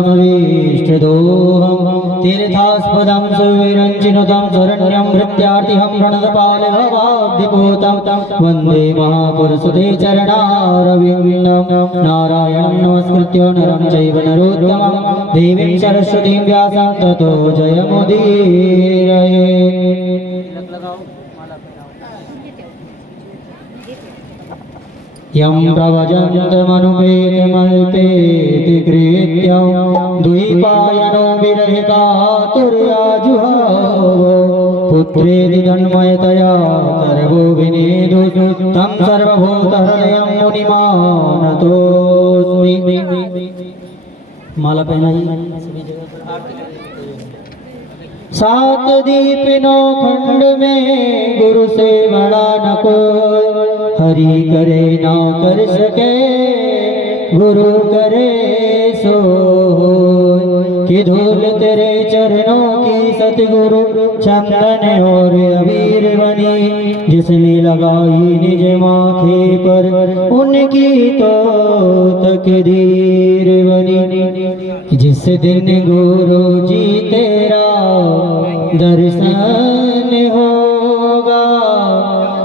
परमवीष्टदोहं तीर्थास्पदं सुविरञ्चिनुतं शरण्यं भृत्यार्तिहं प्रणतपालभवाब्धिपूतं वन्दे महापुरुषते चरणारविन्दं नारायणं नमस्कृत्य नरं चैव नरोत्तमं देवीं सरस्वतीं व्यासं ततो जयमुदीरये। यं प्रवजन्तमनुपेतमल्पेति कृत्यं द्वैपायनो विरहिकातुर्याजुहाव पुत्रेति तन्मयतया सर्वो विनेदु तं सर्वभूतहृदयं मुनिमानतोऽस्मि। माला पहनाई। सात दीपिनो खंड में गुरु से बड़ा न कोई, हरि करे ना कर सके गुरु करे सो। कि धूल तेरे चरणों की सतगुरु चंदन और अबीर बनी, जिसने लगाई निज माथे पर उनकी तो तकदीर बनी। जिस दिन गुरु जी तेरा दर्शन होगा,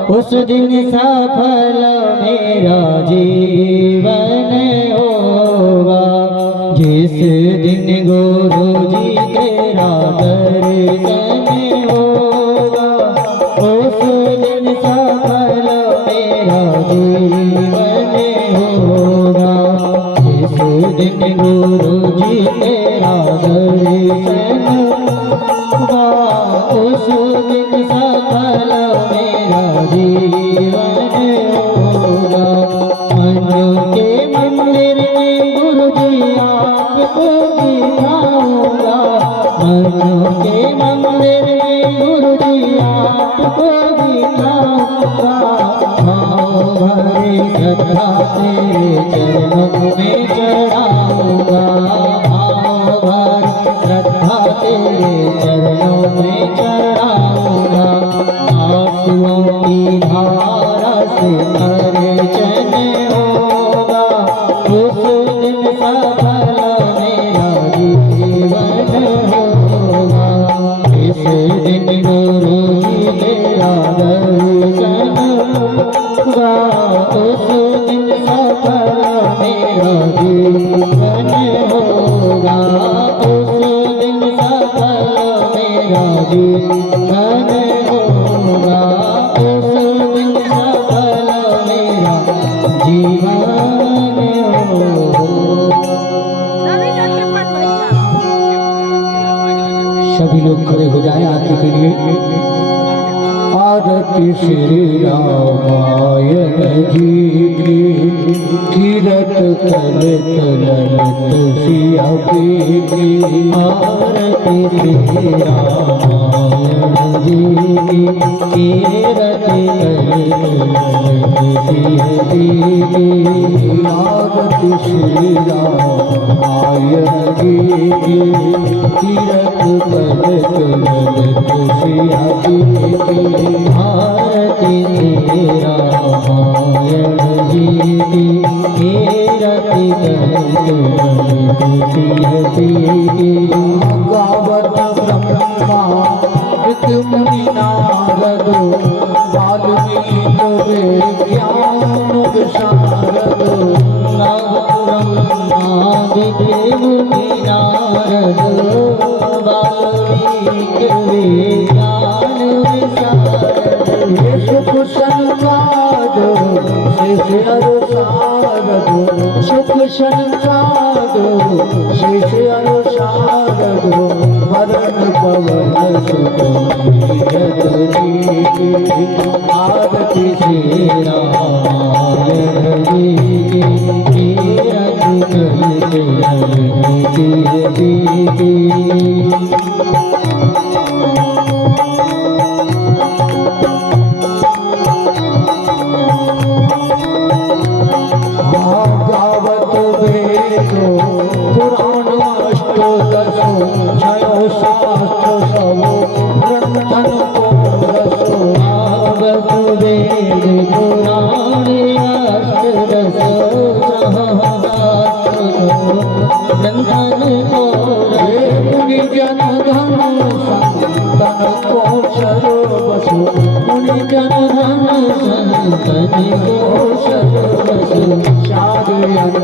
उस दिन सफल मेरा जीवन होगा। जिस दिन गुरु जी तेरा दर्शन होगा, उस दिन सफल मेरा जीवन होगा। जिस दिन गुरु जी तेरा दर्शन होगा, उस दिन सफल मेरा जीवन होगा। मन के मंदिर में गुरु जी आपको दिखाऊंगा, मन के मंदिर में गुरु जी आपको दिखाऊंगा। भाव भरी श्रद्धा तेरे चरणों में चढ़ाऊंगा, भाव भरी श्रद्धा तेरे चरणों में चढ़ाऊंगा। आंसुओं की धारा से अर्चन होगा, उस दिन सफल मेरा जीवन होगा। इस दिन गुरु जी तेरा दर्शन होगा, उस दिन सफल मेरा जीवन होगा। उस दिन सफल मेरा जीवन होगा, उस दिन सफल मेरा जीवन होगा। सभी लोग खड़े हो जाए आरती के लिए। आरती श्री रामायण जी की, कीरत कल ललित सिया की। आरती श्री रामायण जी की, कीरत कल ललित सिया की। आरती श्री रामायण जी की, कीरत कल ललित सिया की। आरती तेरा रामायण जी की, कीरति गावत ब्रह्मा मुनि नारद, वाल्मीकि विज्ञान विशारद। मुनि नारद, वाल्मीकि विज्ञान विशारद। सुख संसार शेष अनुसारद, सुख संसार शेष अनुसारद। वरण पवन सुख आरती श्री रामायण जी की, गावत वेदो पुराण अष्टदशो, छयो शास्त्र सबो ग्रंथन को रसो। गावत वेद पुराण अष्टदशो, छयो शास्त्र सबो ग्रंथन धन संतन कौशल बस शादयन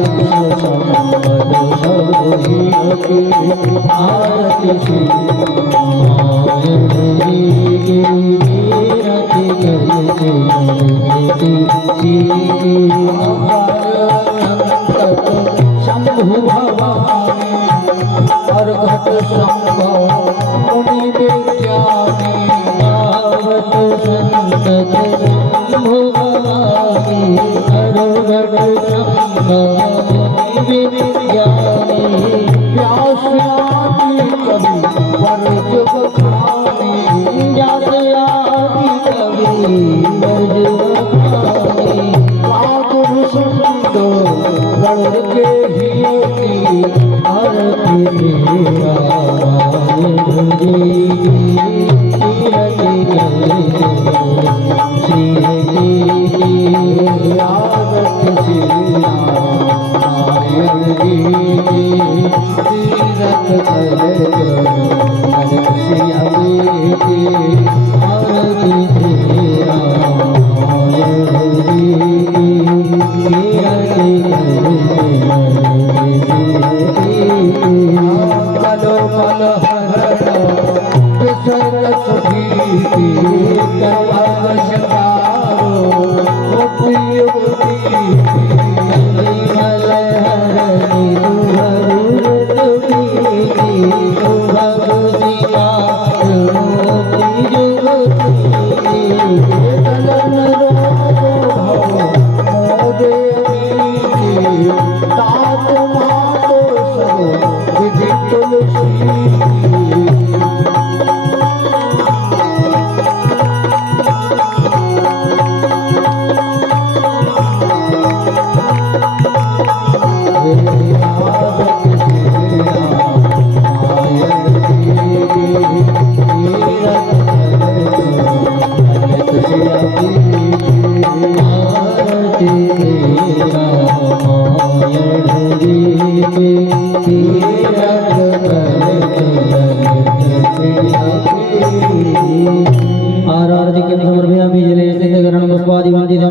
संपद सब ही आरती श्री मायरी गिरति करते शंभु भवानी और घट संभव मुनि विज्ञानी आवत संतत शंभु भवानी और घट संभव मुनि विज्ञानी व्यास आदि कवि वर्ज बखानी व्यास आदि कवि वर्ज बखानी साधु संत गण के ही आरती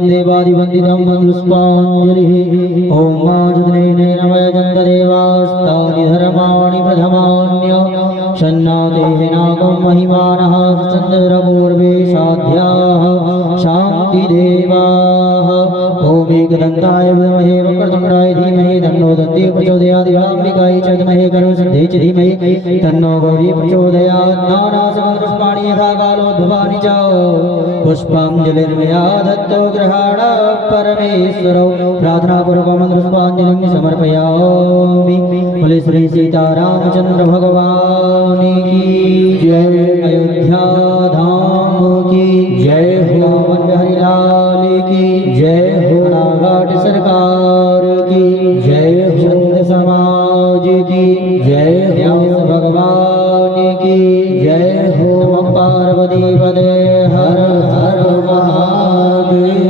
देवादिवन्दितं पुष्पाञ्जलिः ॐ माजुनेन नमयजन्त देवास्तानि धर्माणि प्रथमान्य शन्नादेनाकं महिमानः चन्द्रपूर्वे साध्याः शान्तिदेवाः ॐ एकदन्ताय विद्महे वक्रतुण्डाय धीमहि तन्नो दन्ती प्रचोदयात् वाम्बिकायै च विद्महे करुणसिद्धे च धीमहि तन्नो गौरी प्रचोदयात् नानासुगन्धपुष्पाणि यथा कालोद्भवानि च पुष्पाञ्जलिर्मया दत्तो गृहाण परमेश्वरौ प्रार्थनापूर्वकं पुष्पाञ्जलिं समर्पयामि। बोले श्री सीतारामचंद्र भगवान की जय। अयोध्या धाम की जय हो। बिहारी लाल की जय हो। घाट सरकार की जय हो। संत समाज की जय हो। भगवान की जय हो। पार्वती पदे हर हर महादेव।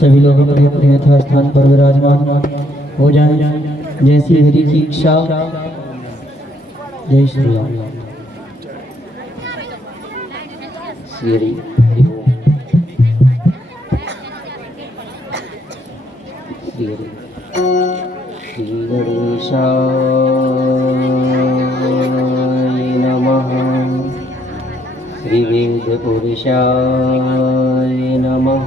सभी लोग अपने अपने यथा स्थान पर विराजमान हो जाएं, जैसी हरि की इच्छा। जय श्री राम। श्री गणेशाय नमः। श्री वेद पुरुषाय नमः।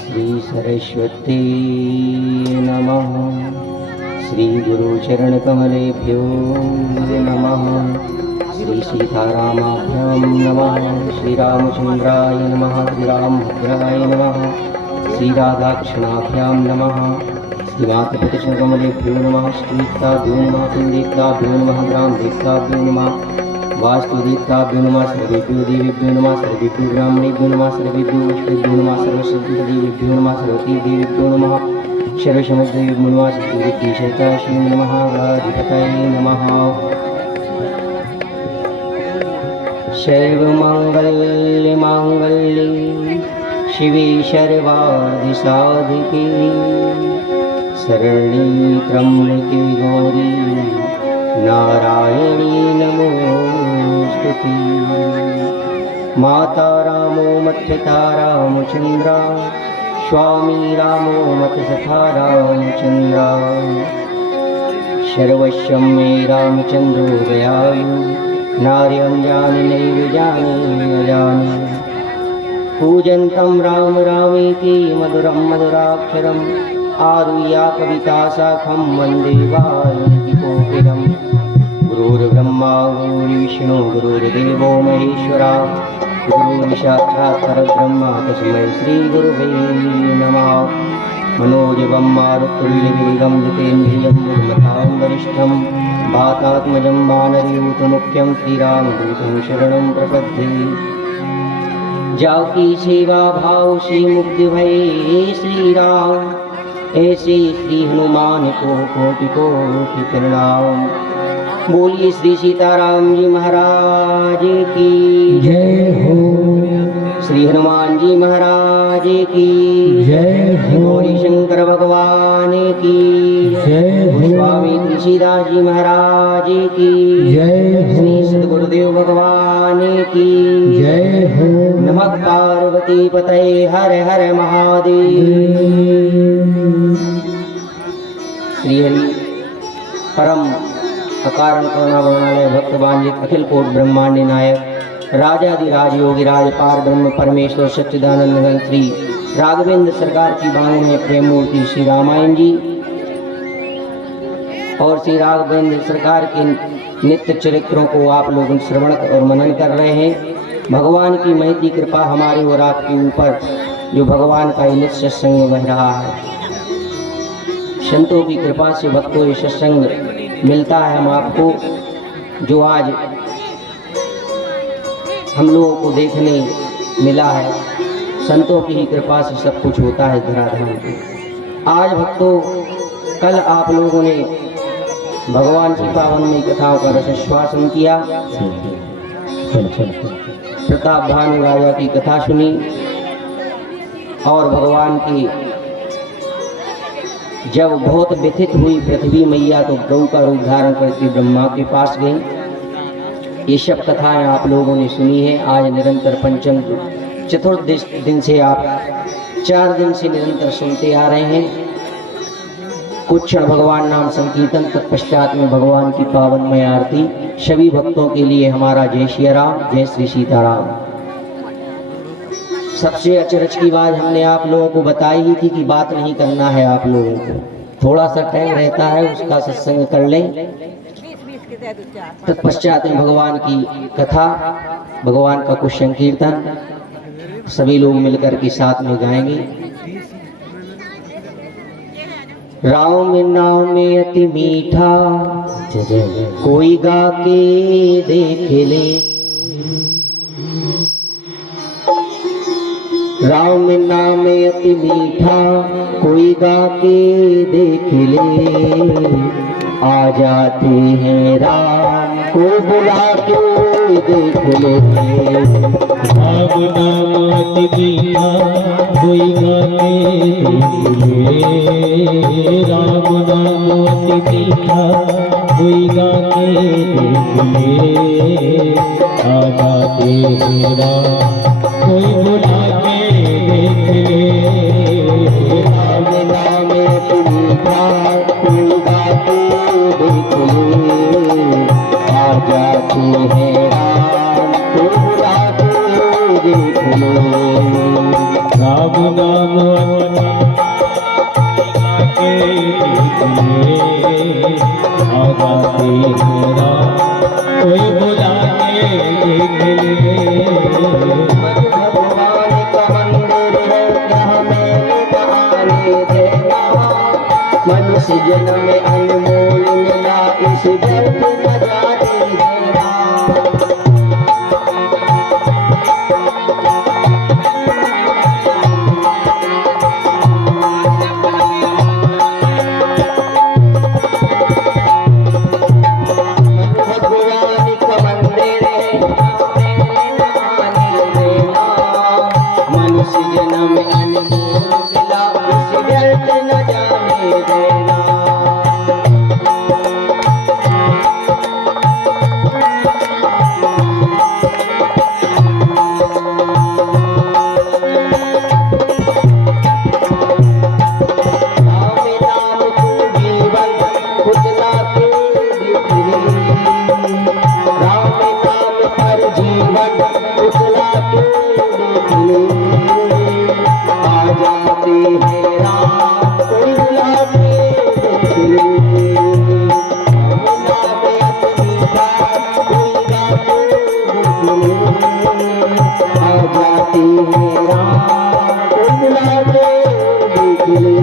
श्री सरस्वती नमः। श्री गुरुचरणकमलेभ्यो नमः। श्री सीतारामाभ्यां नमः। श्री रामचंद्राय नमः। श्री रामभद्राय नमः। श्री राधाकृष्णाभ्यां नमः। श्री मातृपितृकमलेभ्यो नमः। श्रीदीप्ताभ्यो नमः। कुलदीप्ताभ्यो नमः। ग्रामदीप्ताभ्यो नमः। वास्तुदीप्ताभ्यो नमः। सर्वेभ्यो देवेभ्यो नमः। सर्वेभ्यो ब्राह्मणेभ्यो नमः। सर्वेभ्यो वैष्णवेभ्यो नमः। सर्वसिद्धिदेवेभ्यो नमः। सर्वतीदेवेभ्यो नमः। सर्वसमुद्रदेवेभ्यो नमः। सिद्धिविद्येशताश्री नमः। गणाधिपतये नमः। सर्वमङ्गलमाङ्गल्ये शिवे सर्वार्धसाधिके शरण्ये त्र्यम्बके गौरी नारायणी नमोस्तुते। माता रामो मत्पिता रामचंद्र, स्वामी रामो मत्सखा रामचंद्र, सर्वस्वं मे रामचंद्रो दयालु, नार्यं जाने नैव जाने न जाने, पूजन्तं राम रामेति मधुरं मधुराक्षरम्, आरुह्य कविता शाखं वन्दे वाल्मीकि कोकिलम्। गुरुर्ब्रह्मा गुरुर्विष्णु गुरुर्देवो महेश्वरा, गुरुर्साक्षात् परब्रह्म तस्मै श्रीगुरुवे नमः। मनोजवं मारुतुल्यवेगं जितेन्द्रियं निर्मतां वरिष्ठं, वातात्मजं वानरयूथमुख्यं श्रीरामदूतं शरणं प्रपद्ये। जाकी सेवा भाव से मुक्ति भये श्री राम, ऐसे श्री हनुमान को कोटि कोटि प्रणाम। बोलिए श्री सीताराम जी महाराज की जय हो। श्री हनुमान जी महाराज की जय हो। गौरी शंकर भगवान की जय हो। स्वामी तुलसीदास जी महाराज की जय हो। श्री सद्गुरुदेव भगवान की जय हो। नमः पार्वती पतये हर हर महादेव। श्री हरि परम अकारण करुणा वर्णालय भक्त वांछित अखिल कोट ब्रह्मांड नायक राजाधिराज योगिराज पार ब्रह्म परमेश्वर सच्चिदानंद घन श्री राघवेंद्र सरकार की बाणी में प्रेम मूर्ति श्री रामायण जी और श्री राघवेंद्र सरकार के नित्य चरित्रों को आप लोग श्रवण और मनन कर रहे हैं। भगवान की महती कृपा हमारे और आपके ऊपर, जो भगवान का ये नित्य सत्संग बह रहा है। संतों की कृपा से भक्तों ये सत्संग मिलता है हम आपको, जो आज हम लोगों को देखने मिला है। संतों की ही कृपा से सब कुछ होता है धराधाम पे। आज भक्तों, कल आप लोगों ने भगवान की पावनमयी कथाओं का रसास्वादन किया, प्रताप भानु राजा की कथा सुनी और भगवान की जब बहुत व्यथित हुई पृथ्वी मैया तो गौ का रूप धारण करके ब्रह्मा के पास गई। ये सब कथाएं आप लोगों ने सुनी है। आज निरंतर पंचम चतुर्थ दिन से आप 4 दिन से निरंतर सुनते आ रहे हैं। कुछ क्षण भगवान नाम संकीर्तन, तत्पश्चात में भगवान की पावनमय आरती। सभी भक्तों के लिए हमारा जय श्री राम, जय श्री सीताराम। सबसे अचरज की बात हमने आप लोगों को बताई ही थी कि बात नहीं करना है आप लोगों को, थोड़ा सा टाइम रहता है उसका सत्संग कर लें। तत्पश्चात में भगवान की कथा, भगवान का कुछ संकीर्तन सभी लोग मिलकर के साथ में गाएंगे। राम नाम अति मीठा, कोई गा के देख ले। राम नाम अति मीठा, कोई गा के देख ले। आ जाते हैं राम को बुला के देख ले। राम नाम अति मीठा, कोई गा के देख ले। राम नाम अति मीठा, कोई गा के देख ले। आ जाते हैं राम कोई बुला के देख ले। राम नाम अति मीठा, कोई गा के देख ले। आ जाते हैं राम को बुला के देख ले। राम नाम के देख ले। आ जाते हैं राम कोई बुला के देख ले। भगवान का मंदिर है यहाँ मैंने बहाने देना। मनुष्य जन्म में अनमोल मिला, इस व्यर्थ न जाने देना। भगवान का मंदिर है यहाँ मैंने बहाने देना। मनुष्य जन्म में अनमोल मिला, इस व्यर्थ न जाने देना। आ जाते हैं राम को बुला के देख ले।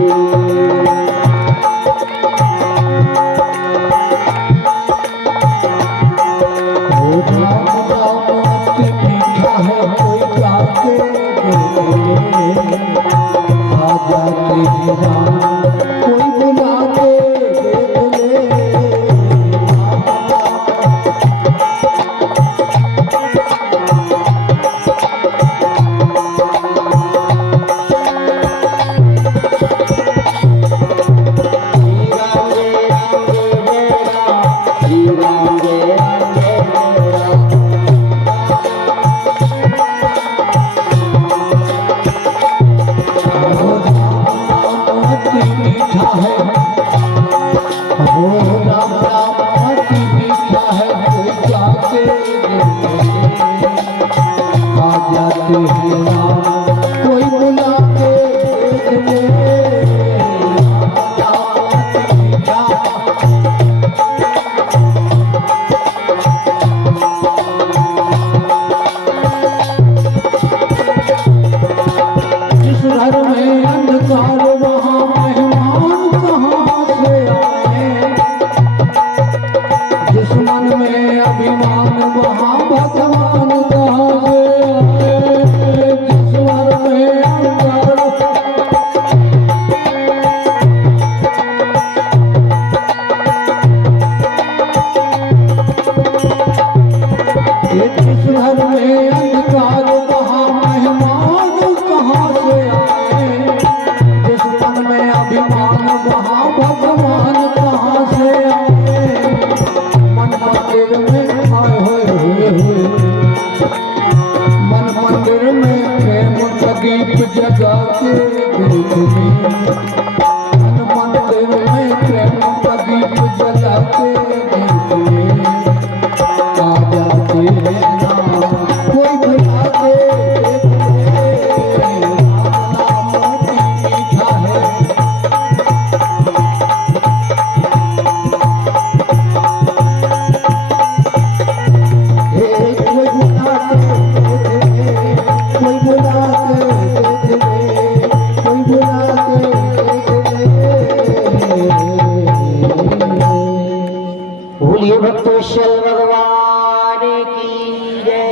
बोलिए भक्तवत्सल भगवान की जय।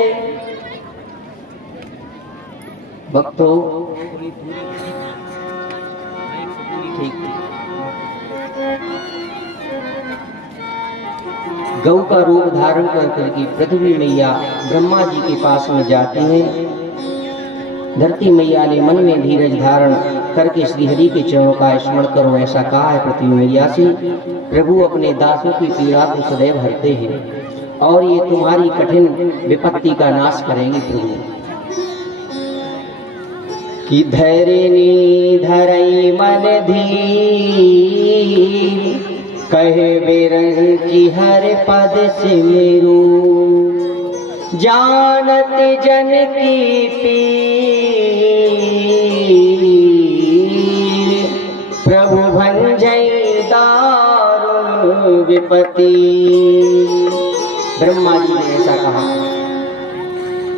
भक्तों गौ का रूप धारण करके पृथ्वी मैया ब्रह्मा जी के पास में जाती हैं। धरती मैया ने मन में धीरज धारण करके श्री हरि के चरणों का स्मरण करो ऐसा कहा है पृथ्वी मैया से। प्रभु अपने दासों की पीड़ा को सदैव हरते हैं और ये तुम्हारी कठिन विपत्ति का नाश करेंगे प्रभु। कि धैर्य धरई मन धीर कहे बेरंग की हर पद से मेरू जानत जन की पीर प्रभु भंजई दारुण विपत्ति। ब्रह्मा जी ने ऐसा कहा।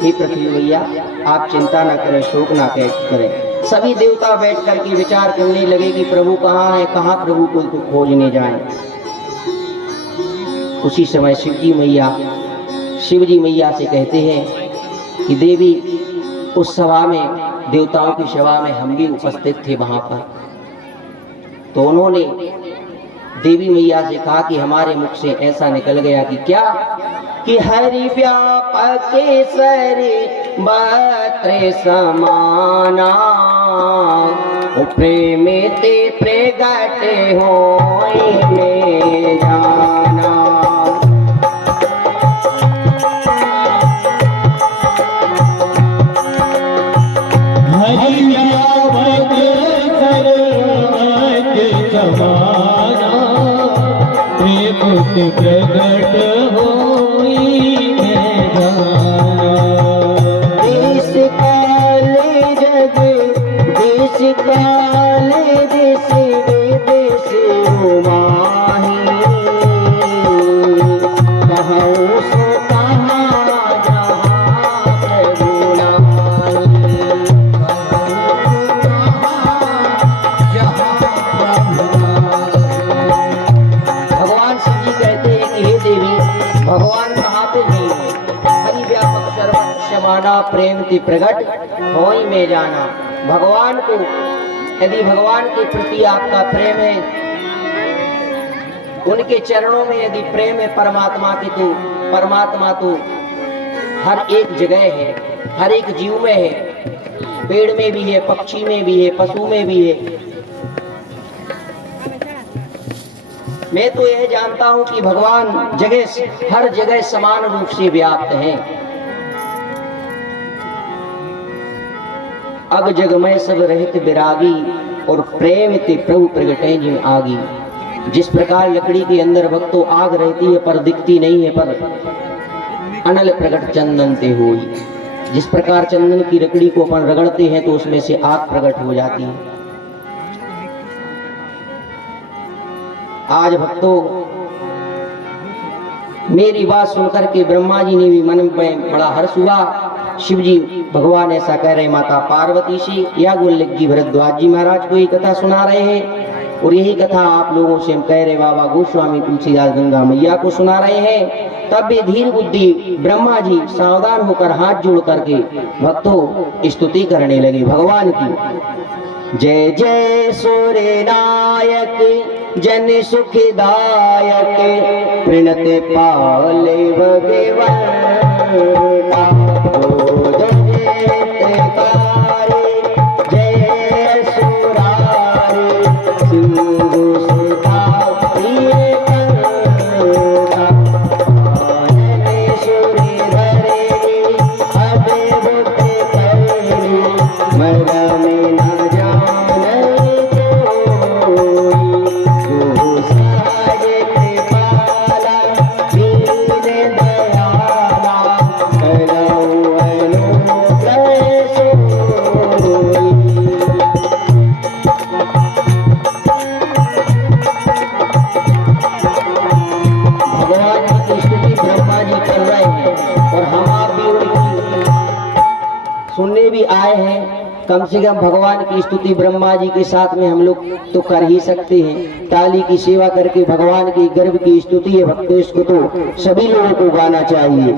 हे पृथ्वी मैया आप चिंता न करें, शोक ना करें। सभी देवता बैठ करके विचार करने लगे कि प्रभु कहाँ है, कहाँ प्रभु को खोजने जाएं। उसी समय शिव जी मैया से कहते हैं कि देवी उस सभा में, देवताओं की सभा में हम भी उपस्थित थे वहां पर। तो उन्होंने देवी मैया से कहा कि हमारे मुख से ऐसा निकल गया कि क्या कि हरि व्यापक सरि बत्र समाना प्रेम ते प्रगट होइने जाना। हरि व्यापक सरि बत्र समाना प्रेम ते प्रगट काले देश विदेश माही कहूँ सो कहाँ जहाँ दीवाना प्रेम ते प्रगट होई में जाना। भगवान को, यदि भगवान के प्रति आपका प्रेम है, उनके चरणों में यदि प्रेम है परमात्मा की, तो परमात्मा तो हर एक जगह है, हर एक जीव में है, पेड़ में भी है, पक्षी में भी है, पशु में भी है। मैं तो यह जानता हूं कि भगवान जगह, हर जगह समान रूप से व्याप्त हैं। अग जग में सब रहित विरागी, और प्रेम ते प्रभु प्रगटे जिन आगी। जिस प्रकार लकड़ी के अंदर भक्तों आग रहती है पर दिखती नहीं है, पर अनल प्रगट चंदन ते हुई। जिस प्रकार चंदन की लकड़ी को अपन रगड़ते हैं तो उसमें से आग प्रकट हो जाती है। आज भक्तों, मेरी बात सुनकर के ब्रह्मा जी ने भी मन में बड़ा हर्ष हुआ। शिव जी भगवान ऐसा कह रहे माता पार्वती से, या गोलक जी भरद्वाज जी महाराज को ये कथा सुना रहे हैं, और यही कथा आप लोगों से हम कह रहे बाबा गोस्वामी तुलसीदास गंगा मैया को सुना रहे हैं। तब भी धीर बुद्धि ब्रह्मा जी सावधान होकर हाथ जोड़ करके भक्तों स्तुति करने लगे भगवान की। जय जय सूर्य नायक जन सुखदायक, प्रणत पाले भगवान। जय सुरारे सिंधु सुधा प्रिय करता, सूर्य धरे अबे बुत करे, मर में न जाने सुनने भी आए हैं। कम से कम भगवान की स्तुति ब्रह्मा जी के साथ में हम लोग तो कर ही सकते हैं। ताली की सेवा करके भगवान की गर्भ की स्तुति है भक्तों, इसको तो सभी लोगों को गाना चाहिए।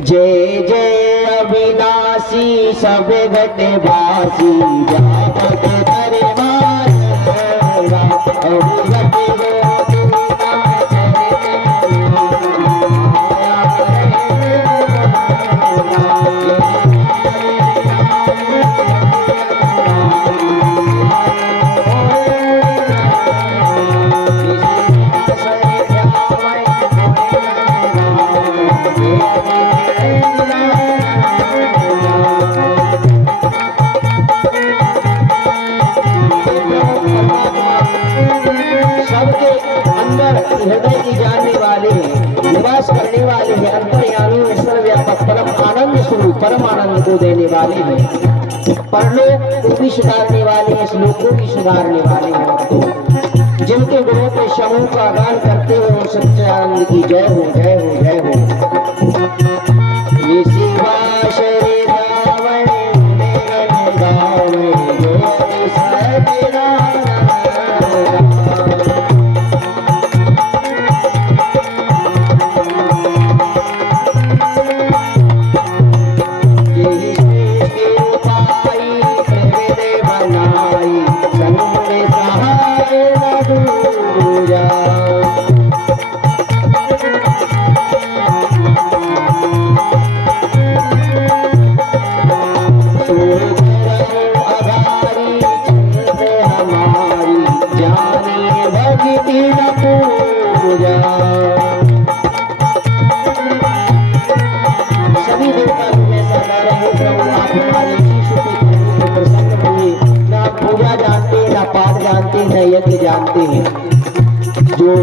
जय जय अविनाशी सब घट भासी, हृदय की जानने वाले हैं, निवास करने वाले हैं, अंतर्यामी सर्वव्यापक परम आनंद स्वरूप परम आनंद को देने वाले हैं, परलोक को भी सुधारने वाले हैं, श्लोक को भी सुधारने वाले हैं। जिनके गुणों के समूह का गान करते हुए उन सच्चे आनंद की जय हो, जय हो, जय हो। यज्ञ जानते हैं जो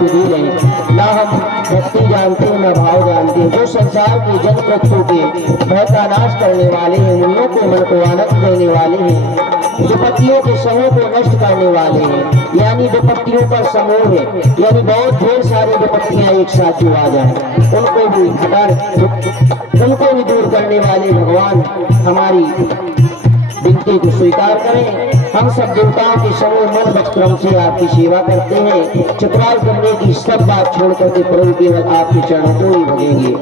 सुधीर हैं। ना हम भक्ति जानते हैं ना भाव जानते हैं। जो संसार के जन्म मृत्यु के भय का नाश करने वाले हैं, उन्हों को मन को आनंद देने वाले हैं, विपत्तियों के समूह को नष्ट करने वाले हैं, यानी विपत्तियों का समूह है, यानी बहुत ढेर सारी विपत्तियां एक साथ जो आ जाए उनको भी उनको भी दूर करने वाले भगवान हमारी विनती को स्वीकार करें। हम सब देवताओं के समूह मन वक्रम से आपकी सेवा करते हैं। चतुराई करने की सब बात छोड़ करके प्रभु केवल आपके चरणों को ही भजेंगे।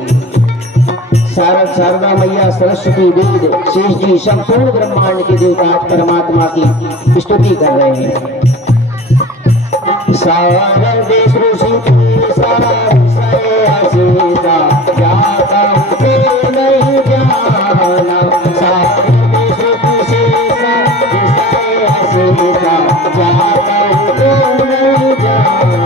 शारद शारदा मैया सरस्वती वेद शेष जी संपूर्ण ब्रह्मांड के देवता आज परमात्मा की स्तुति कर रहे हैं। शारद सृष्टि सारा विषय असीसा जाता हूँ नहीं जाना। शारद सृष्टि सारा विषय असीसा जाता हूँ नहीं जाना।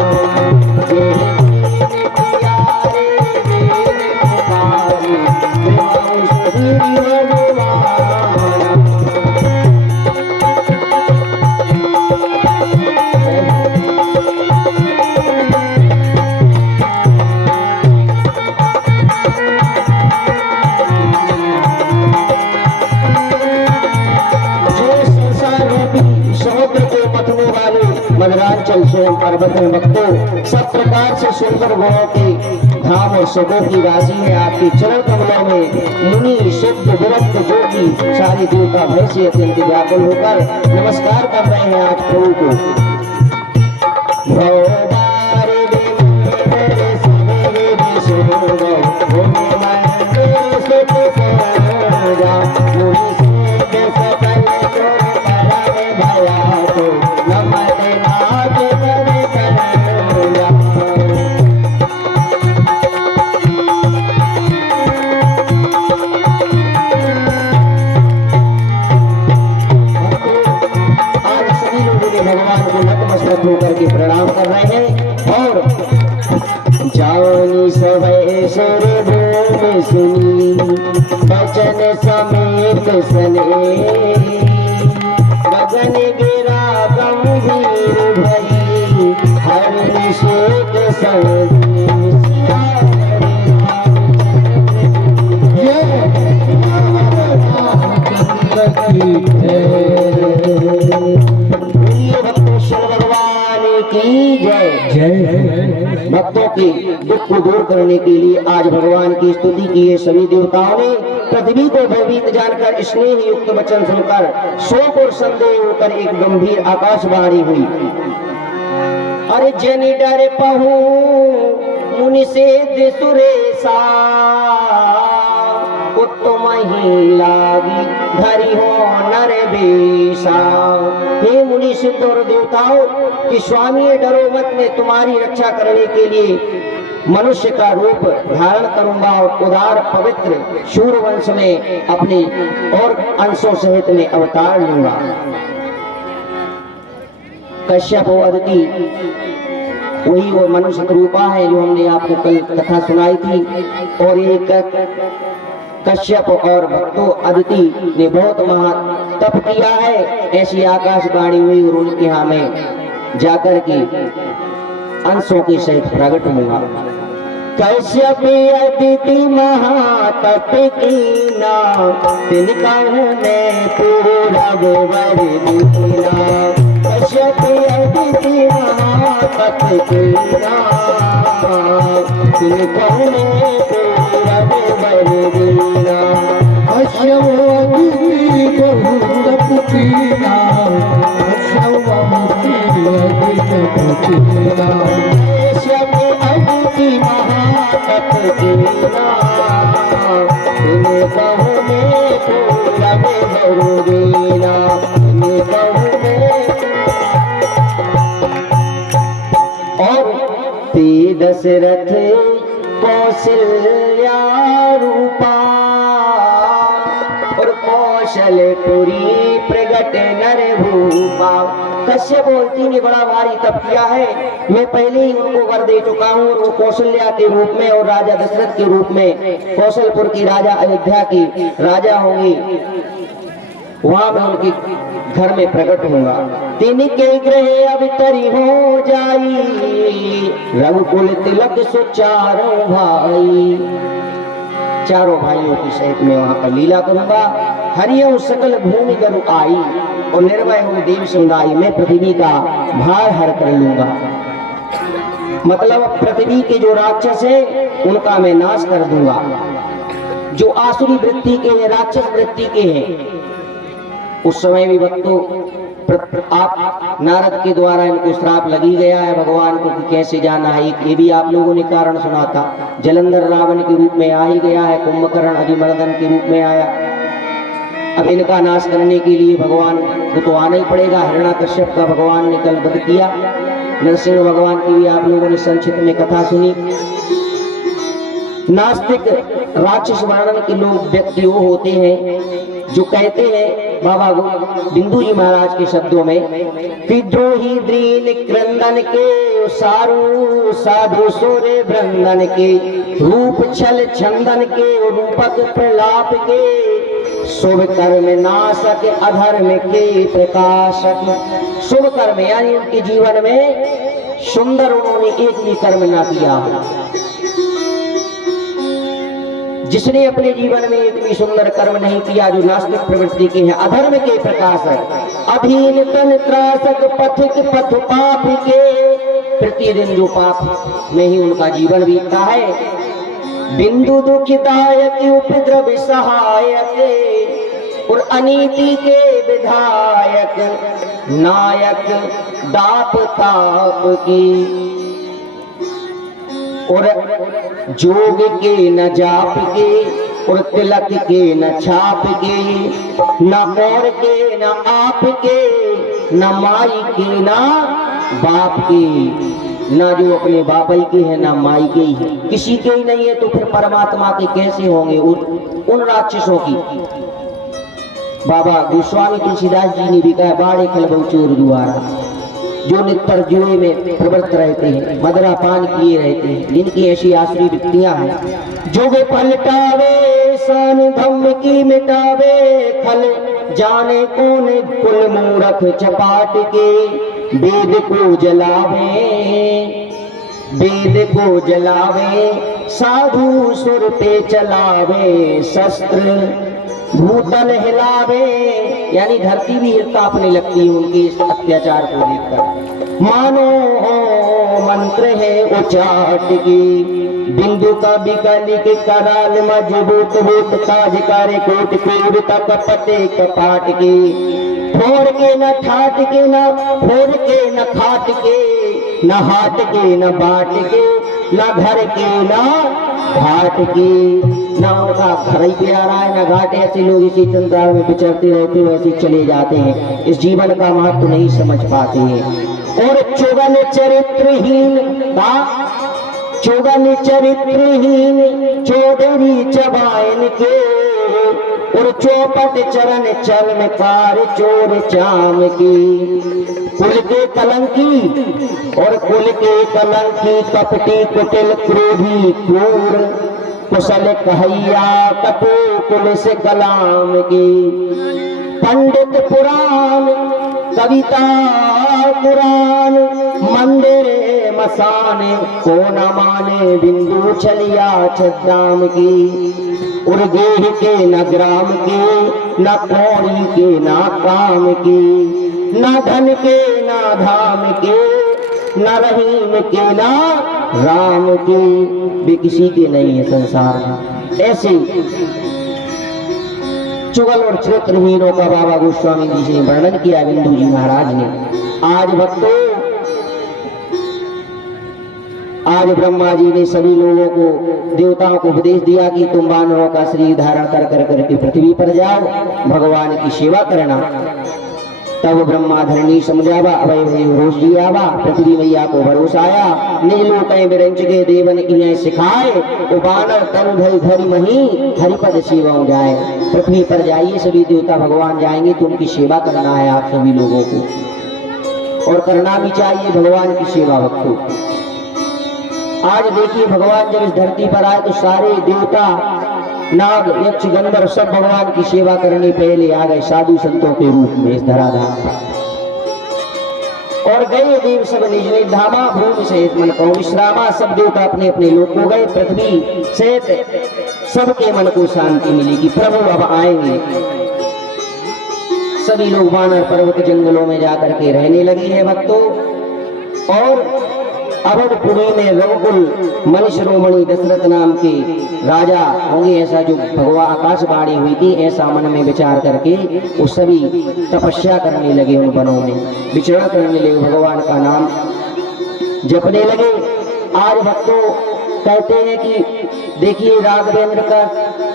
मदरांचल स्वयं पर्वत में भक्तों सब प्रकार से सुंदर गुणों के धाम और सुखों की राशि है। आपके चरण कमलों में मुनि सिद्ध विरक्त जोगी सारी देवता भय से अत्यंत व्याकुल होकर नमस्कार कर रहे हैं आज प्रभु को। होकर के प्रणाम कर रहे हैं और जानी सभय सुर भूमि सुनी बचन समेत सने गगन गिरा गंभीर भई हर निषेध की जय। भक्तों के दुख को दूर करने के लिए आज भगवान की स्तुति की है। सभी देवताओं ने पृथ्वी को भयभीत जानकर स्नेह युक्त वचन सुनकर शोक और संदेह होकर एक गंभीर आकाशवाणी हुई। अरे जन डर पहू मुनि से सुरेशा उत्तम ही लागी धरी हो नर बेशा। हे मुनि सिद्ध और देवताओं कि स्वामी डरो मत, मैं तुम्हारी रक्षा करने के लिए मनुष्य का रूप धारण करूंगा और उदार पवित्र शूर वंश में अपने और अंशों सहित में अवतार लूंगा। कश्यप अदिति वही वो मनुष्य रूपा है जो हमने आपको कल कथा सुनाई थी। और एक कश्यप और भक्तों अदिति ने बहुत महा तप किया है, ऐसी आकाशवाणी हुई और उनके यहाँ में जाकर के अंशों के सहित प्रकट होगा। कश्यप अदिति महातप कीना तिनका मैं पूरा गोबर दीना। कश्यप अदिति महातप कीना तिनका मैं पूरा गोबर दीना। कश्यप अदिति बहुतप कीना कश्यप अदिति महातप कीना तिनका मैं पूरा गोबर दीना। और ते दशरथ कौशल्या रूपा और कौशलपुरी प्रगट नर भूपा। कश्यप बोलती ने बड़ा भारी तप किया है, मैं पहले ही उनको वर दे चुका हूँ और वो कौशल्या के रूप में और राजा दशरथ के रूप में कौशलपुर की राजा अयोध्या की राजा होंगी। वहां मैं उनके घर में प्रकट होऊंगा। तीन के ग्रह अब तरी हो जाई, रघुकुल तिलक सो चारों भाई। चारों भाइयों की सहित में वहां पर लीला करूंगा। हरिओं सकल भूमि गरु आई, और निर्भय हूं देव समुदाय में पृथ्वी का भार हर कर लूंगा। मतलब पृथ्वी के जो राक्षस है उनका मैं नाश कर दूंगा। जो आसुरी वृत्ति के हैं, राक्षस वृत्ति के हैं, उस समय भी भक्तों आप नारद के द्वारा इनको श्राप लगी गया है भगवान को कि कैसे जाना है। ये भी आप लोगों ने कारण सुना था। जलंधर रावण के रूप में आ ही गया है, कुंभकर्ण अभिमर्दन के रूप में आया। अब इनका नाश करने के लिए भगवान को तो आना ही पड़ेगा। हिरण्याकश्यप का भगवान ने कल वध किया। नरसिंह भगवान की भी आप लोगों ने संक्षिप्त में कथा सुनी। नास्तिक राक्षस वर्णन के लोग व्यक्ति वो होते हैं जो कहते हैं बाबा बिंदु जी महाराज के शब्दों में कि द्रोही द्रीन क्रंदन के सारू साधु सोरे वृंदन के रूप छल छंदन के रूपक प्रलाप के शुभ कर्म नाशक अधर्म के प्रकाशक। शुभ कर्म यानी उनके जीवन में सुंदर उन्होंने एक भी कर्म ना किया हो। जिसने अपने जीवन में एक भी सुंदर कर्म नहीं किया, जो नास्तिक प्रवृत्ति के हैं, अधर्म के प्रकाशक, अधीन तन त्रासक पथिक पथ पाप के, प्रतिदिन जो पाप में ही उनका जीवन बीतता है। बिंदु दुखदायक उपद्रव सहायक और अनीति के विधायक, नायक दाप ताप की और जोग के न जाप के और तिलक के न छाप के, न और के न आप के, न माई के न बाप के। ना जो अपने बाप ही के हैं ना माई के ही है, किसी के ही नहीं है, तो फिर परमात्मा के कैसे होंगे उन राक्षसों की। बाबा गोस्वामी तुलसीदास जी ने भी कहा बाड़े खलबऊ चोर दुआरा, जो नित्तर जुए में प्रवृत्त रहते हैं, मदरा पान किए रहते हैं, जिनकी ऐसी आसुरी वृत्तियां हैं। जो वे पलटावे सान धम्म की मिटावे, खल जाने कौन कुल मूरख चपाट के, वेद को जलावे वेद को जलावे, साधु सुर पे चलावे शस्त्र, भूतल हिलावे यानी धरती भी कांपने लगती है उनके इस अत्याचार को देखकर। मानो मंत्र है उचाट की, बिंदु का बिकलिक कराल मजबूत भूत काज कार्य कोट कोट तक पते कपाट के, फोड़ के न ठाट के न फोड़ के न खाट के, न हाट के न बाट के, न घर के न घाट के। न उनका घर ही प्यारा है न घाट। ऐसे लोग इसी संसार में विचरते रहते हैं, ऐसे चले जाते हैं, इस जीवन का महत्व नहीं समझ पाते हैं। और चुगन चरित्रहीन का चुगन चरित्रहीन चौधरी चबाइन के, और चौपट चरण चलनकार चोर चाम की, कुल के कलंकी और कुल के कलंकी, कपटी कुटिल क्रोधी क्रूर, कुशल कहैया कटु कुल से कलाम की, पंडित पुराण कविता पुराण, मंदिर मसाने को न माने, बिंदु चलिया छद्दाम की, उर्गेह के न ग्राम के, न कौड़ी के न काम की, न धन के न धाम के, न रहीम के न राम के, भी किसी के नहीं है संसार में। ऐसे चुगल और चरित्रहीनों का बाबा गोस्वामी जी ने वर्णन किया बिंदु जी महाराज ने। आज भक्तों, आज ब्रह्मा जी ने सभी लोगों को देवताओं को उपदेश दिया कि तुम वानरों का शरीर धारण कर कर करके पृथ्वी पर जाओ, भगवान की सेवा करना। तब ब्रह्मा धरणी समझावा, अभय भय रोष जी आवा, पृथ्वी मैया को भरोसा आया, निज लोक विरंच के देवन की सिखाए, वो बानर तन भय धरि मही, हरिपद सेवा जाए। पृथ्वी पर जाइए, सभी देवता भगवान जाएंगे तो उनकी सेवा करना है आप सभी लोगों को, और करना भी चाहिए भगवान की सेवा भक्तों। आज देखिए भगवान जब इस धरती पर आए तो सारे देवता नाग यक्ष गंधर्व सब भगवान की सेवा करने पहले आ गए साधु संतों के रूप में इस धराधाम पर। और गए देव सब निज निज धामा, भूमि सहित मन को विश्रामा। सब देवता अपने अपने लोक को गए, पृथ्वी सहित सबके मन को शांति मिली कि प्रभु अब आएंगे। सभी लोग वानर पर्वत जंगलों में जाकर के रहने लगे हैं भक्तों। और अवधपुरी में रघुकुल मन शिरोमणि दशरथ नाम के राजा होंगे, ऐसा जो भगवान आकाशवाणी हुई थी, ऐसा मन में विचार करके वो सभी तपस्या करने लगे, उन वनों में विचरण करने लगे, भगवान का नाम जपने लगे। आज भक्तों कहते हैं कि देखिए राघवेंद्र का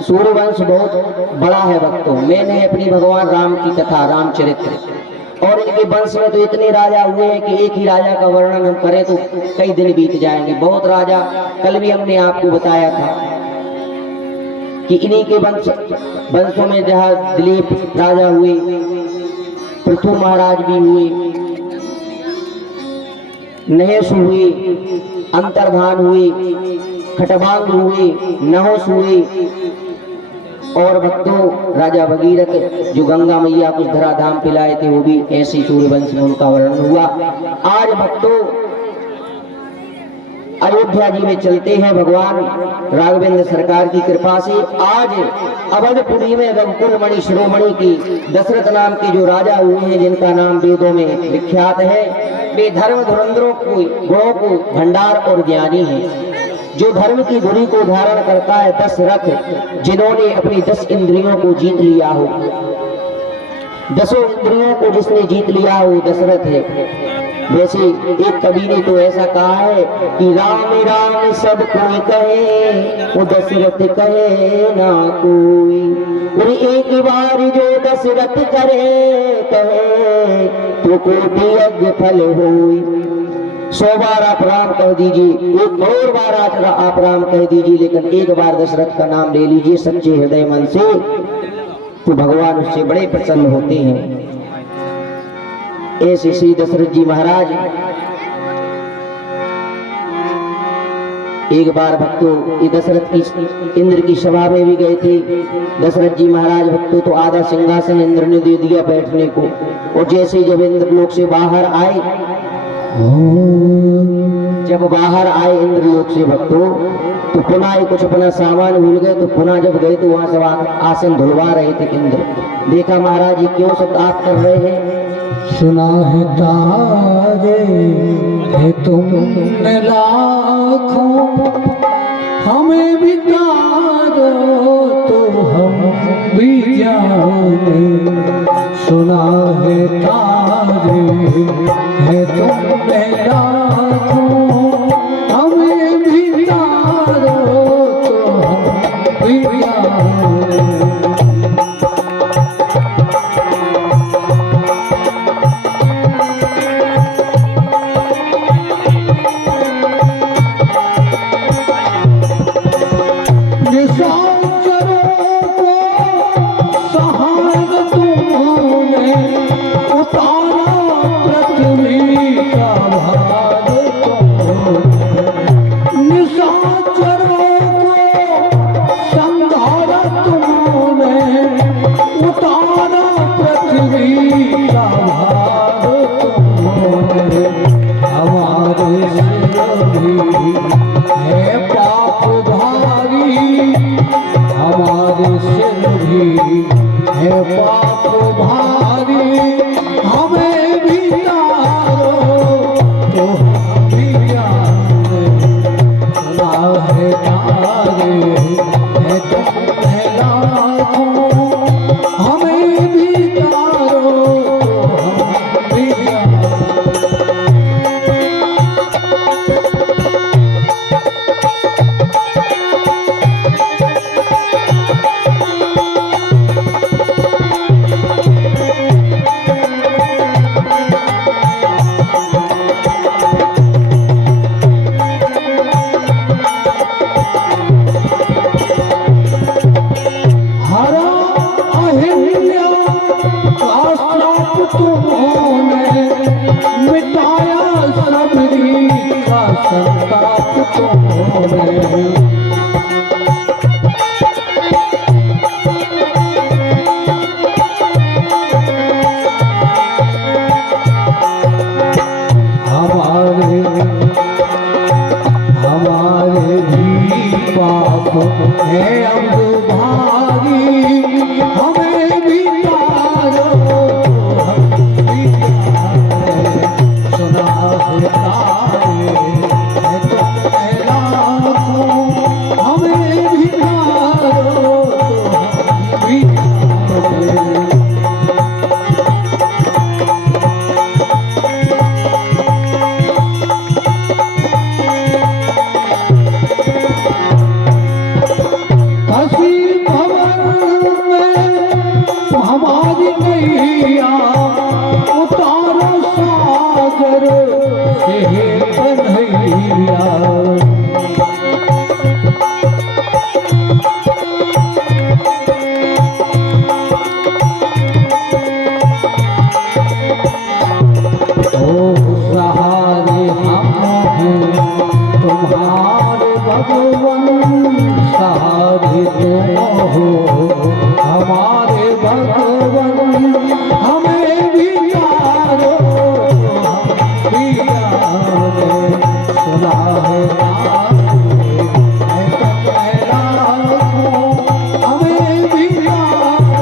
सूर्यवंश बहुत बड़ा है भक्तों। मैंने अपनी भगवान राम की कथा रामचरित्र, और इनके वंश में तो इतने राजा हुए हैं कि एक ही राजा का वर्णन हम करें तो कई दिन बीत जाएंगे। बहुत राजा, कल भी हमने आपको बताया था कि इन्हीं के वंशों में जहाँ दिलीप राजा हुए, पृथु महाराज भी हुए, नहेश हुए, अंतर्धान हुए, खटवांग हुए, नहोश हुए, और भक्तों राजा भगीरथ जो गंगा मैया कुछ धराधाम पिलाए थे, वो भी ऐसी सूर्यवंश में उनका वर्णन हुआ। आज भक्तों अयोध्या जी में चलते हैं भगवान राघवेंद्र सरकार की कृपा से। आज अवधपुरी में रघुकुल मणि शिरोमणि की दशरथ नाम के जो राजा हुए हैं, जिनका नाम वेदों में विख्यात है, वे धर्म धुरंधरों को गुणों को भंडार और ज्ञानी है। जो धर्म की धुरी को धारण करता है, दशरथ जिन्होंने अपनी 10 इंद्रियों को जीत लिया हो, 10 इंद्रियों को जिसने जीत लिया हो दशरथ है। वैसे एक कवि ने तो ऐसा कहा है कि राम राम सब कोई कहे, वो दशरथ कहे ना कोई। और एक बार जो दशरथ करे कहे, तो कोटि यज्ञ फल होई। 100 बार आप राम कह दीजिए, 1 करोड़ बार आप राम कह दीजिए, लेकिन एक बार दशरथ का नाम ले लीजिए सच्चे हृदय मन से, तो भगवान उससे बड़े प्रसन्न होते हैं। ऐसे श्री दशरथ जी महाराज एक बार भक्तों ये दशरथ की इंद्र की सभा में भी गए थे। दशरथ जी महाराज भक्तों तो आधा सिंहासन इंद्र ने दे दिया बैठने को, और जैसे जब इंद्र लोक से बाहर आए, जब बाहर आए इंद्रलोक से भक्तों, तो पुनः कुछ अपना सामान भूल गए, तो पुनः जब गए तो वहां से आसन धुलवा रहे थे इंद्र। देखा महाराज जी क्यों सब आप कर रहे हैं? सुना है तारे है तुम लाखों, हमें भी तारो तो हम भी जाने। सुना है तारे है तुम लाखों, हमें भी तारो तो हम भी जाने। अब भारी हमें भी तारो हम भी सुना है तारे है तो पहला हमें भी तारो हम भी हमारी नैया उतारो सागर से कन्हैया ओ सहारे हम हैं तुम्हारे भगवन सहारे तुम हो हमारे भगवन हमें भी यारो हम भी यारो सुना है हमें भी यारो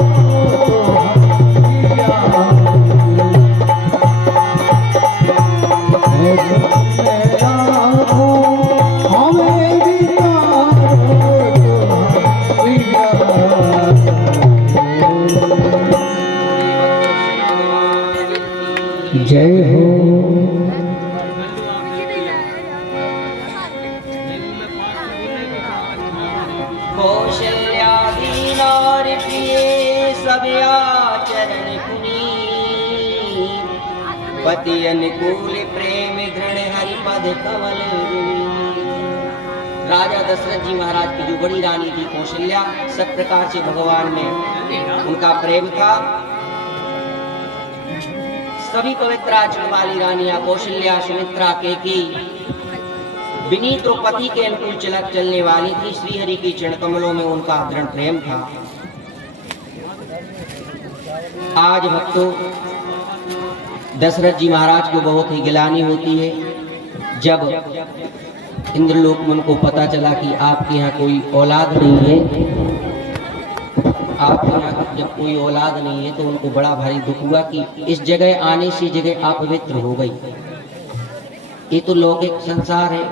जय हो। कौशल्यादीनार प्रिय सब आचरण पुनीत पति अनुकूल प्रेम दृढ़ हरिपद कमल राजा दशरथ जी महाराज की जो बड़ी रानी थी कौशल्या, सब प्रकार से भगवान में उनका प्रेम था। सभी पवित्र आचरण वाली रानियां कौशल्या, सुमित्रा, केकी विनीत और पति के अनुकूल चलने वाली थी। श्री हरि की चरण कमलों में उनका दृढ़ प्रेम था। आज भक्तों, दशरथ जी महाराज को बहुत ही गिलानी होती है जब इंद्रलोक में उनको पता चला कि आपके यहाँ कोई औलाद नहीं है। आपके यहाँ जब कोई औलाद नहीं है तो उनको बड़ा भारी दुख हुआ कि इस जगह आने से जगह अपवित्र हो गई। ये तो लौकिक संसार है।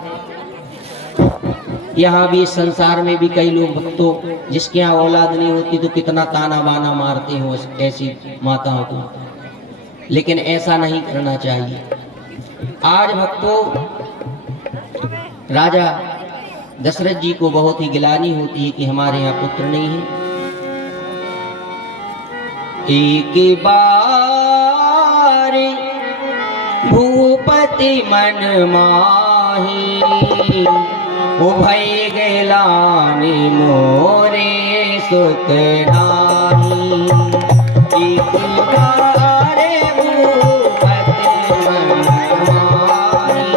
यहाँ भी इस संसार में भी कई लोग भक्तों जिसके यहाँ औलाद नहीं होती तो कितना ताना बाना मारते हो ऐसी माताओं को, लेकिन ऐसा नहीं करना चाहिए। आज भक्तों, राजा दशरथ जी को बहुत ही गिलानी होती है कि हमारे यहाँ पुत्र नहीं है। एक बार भूपति मन माही उभय गैलानी मोरे सुत नाही। एक बार भूपति मन माही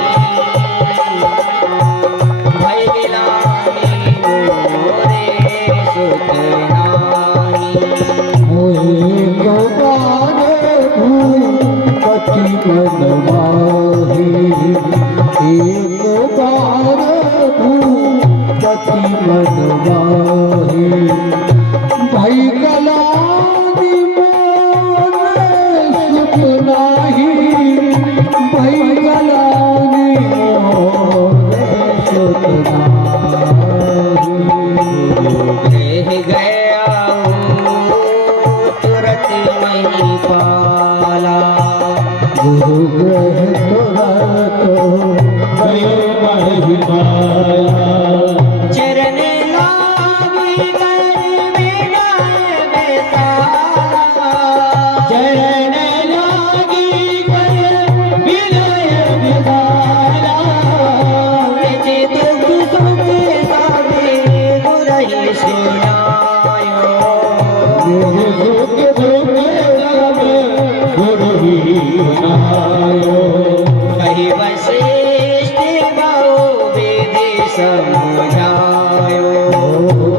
उभय गैलानी मोरे सुत नाही। एक बार भूपति मन माही एक बार भूपति मन माही भाई गलानी मोरे सुत नाही भाई गलानी मोरे सुत नाही। रह गया तुरत मही पाला गुरु ग्रह तुरत मही पाला। चरण लागी कर विनय बेसारा चरण लागी कर विनय बेसारा। जे दुख सुख सागे गुरहि सुनायो मेरे सुख दुख सब गुरु ही सुनायो। कहि वशिष्ठ बहु विधि समझायो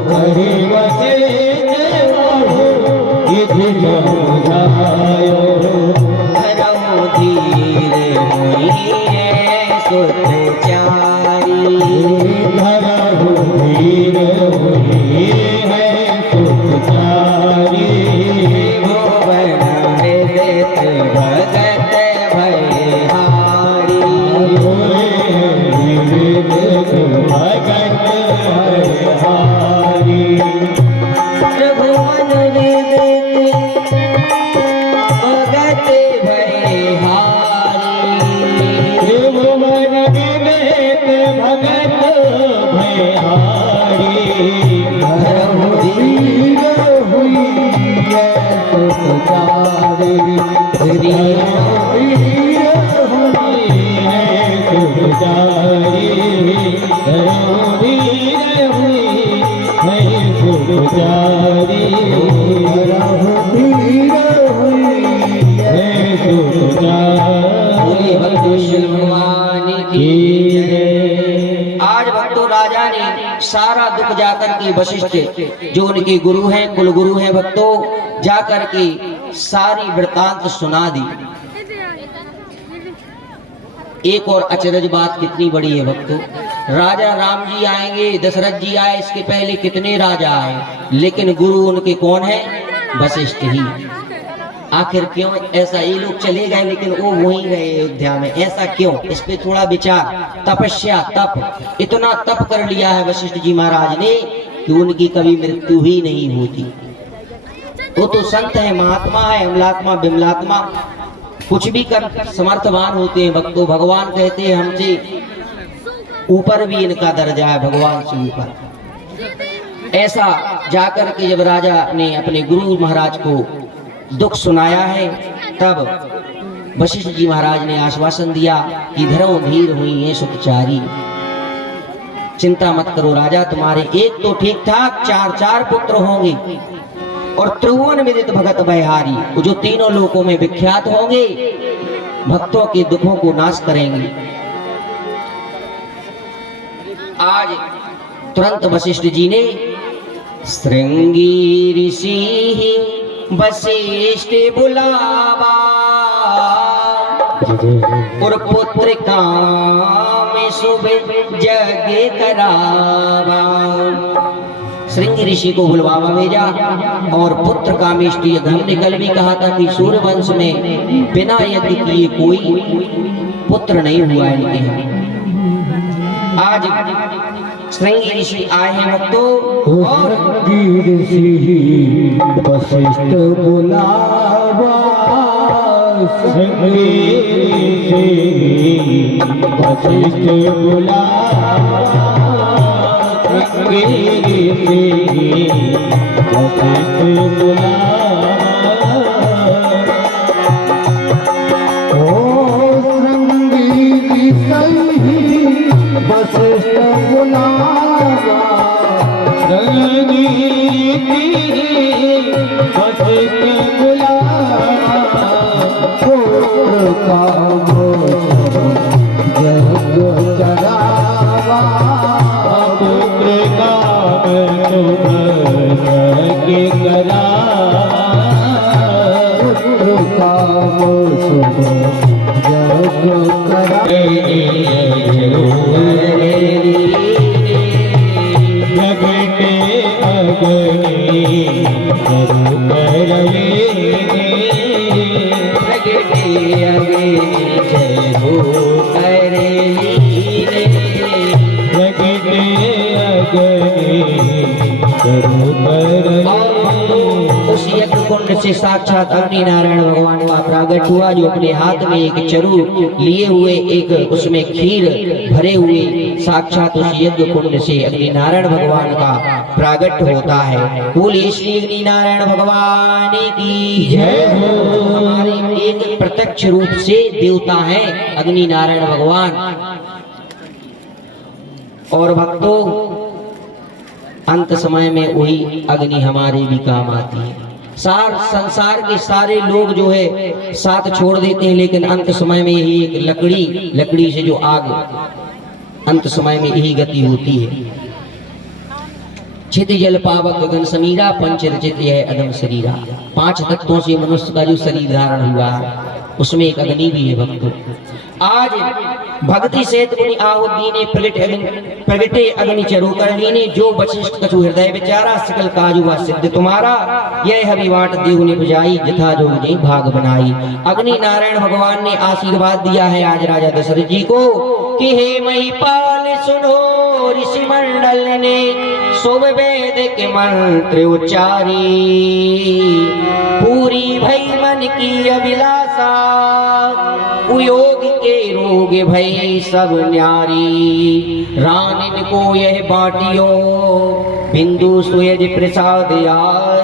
कहि वशिष्ठ बहु विधि समझायो। धरहु धीर हुई सुत चारी धरहु धीर हुई सुचारी बोले भक्तों श्री भगवान की जय। आज भक्तों राजा ने सारा दुख जाकर के वशिष्ठ जो उनके गुरु हैं, कुल गुरु हैं भक्तों, जाकर के सारी वृतांत सुना दी। एक और अचरज बात कितनी बड़ी है भक्तों, राजा राम जी आएंगे, दशरथ जी आए, इसके पहले कितने राजा आए, लेकिन गुरु उनके कौन है? वशिष्ठ ही। आखिर क्यों ऐसा? ये लोग चले गए लेकिन वो वहीं रहे अयोध्या में, ऐसा क्यों? इस पे थोड़ा विचार। तपस्या, तप, इतना तप कर लिया है वशिष्ठ जी महाराज ने कि उनकी कभी मृत्यु ही नहीं होती। वो तो संत है, महात्मा है, अमलात्मा बिमलात्मा, कुछ भी कर समर्थवान होते हैं भक्तों। भगवान कहते हैं हमसे ऊपर भी इनका दर्जा है, भगवान से ऊपर। ऐसा जाकर के जब राजा ने अपने गुरु महाराज को दुख सुनाया है, तब वशिष्ठ जी महाराज ने आश्वासन दिया कि धरो धीर हुई है सुखचारी, चिंता मत करो राजा, तुम्हारे एक तो ठीक ठाक 4 पुत्र होंगे और त्रिभुवन विदित भगत बहारी, वो जो तीनों लोकों में विख्यात होंगे, भक्तों के दुखों को नाश करेंगे। आज तुरंत वशिष्ठ जी ने श्रृंगी ऋषि वशिष्ठ बुलावा और पुत्र काम शुभ जग करावा। श्रृंगी ऋषि को बुलवावा भेजा और पुत्र कामेष्टि यज्ञ, हमने कल भी कहा था कि सूर्यवंश में बिना यज्ञ किए कोई पुत्र नहीं हुआ इनके यहाँ। आज श्रृंगी ऋषि आए हैं भक्तों और वशिष्ठ बुलावा, श्रृंगी वशिष्ठ बुलावा, श्रृंगी वशिष्ठ बुलावा। वशिष्ठ बुलावा, वशिष्ठ बुलावा, पुत्र काम जग करावा, पुत्र काम शुभ जग करावा, पुत्र काम शुभ जग करावा। उस यज्ञ कुंड से साक्षात अग्नि नारायण भगवान का प्रागट हुआ, जो अपने हाथ में एक चरु लिए हुए, एक उसमें खीर भरे हुए, साक्षात उस यज्ञ कुंड से अग्नि नारायण भगवान का प्रागट होता है। बोलिए श्री अग्नि नारायण भगवान की जय हो। हमारे एक प्रत्यक्ष रूप से देवता है अग्नि नारायण भगवान। और भक्तों, अंत समय में वही अग्नि हमारे भी काम आती है। संसार के सारे लोग जो है साथ छोड़ देते हैं, लेकिन अंत समय में यही एक लकड़ी से जो आग, अंत समय में यही गति होती है। छित जल पावक गगन समीरा, पंच रचित यह अदम शरीरा। 5 तत्वों से मनुष्य का जो शरीर धारण हुआ, उसमें एक अग्नि भी है भक्तों। आज भक्ति सहित मुनि आहुति ने प्रगटे अग्नि चरु कर लीने, जो वशिष्ठ कछु हृदय विचारा, सकल काज हुआ सिद्ध तुम्हारा, यह हवि वाट देव ने बुझाई, जथा जो जी भाग बनाई। अग्नि नारायण भगवान ने आशीर्वाद दिया है आज राजा दशरथ जी को कि हे महिपाल सुनो, ऋषि मंडल ने शुभ वेद के मंत्र उच्चारी, पूरी भई मन की अभिलाषा, उयोग के रोग भई सब न्यारी। रानिन को यह बाटियो, बिंदु सुयज प्रसाद या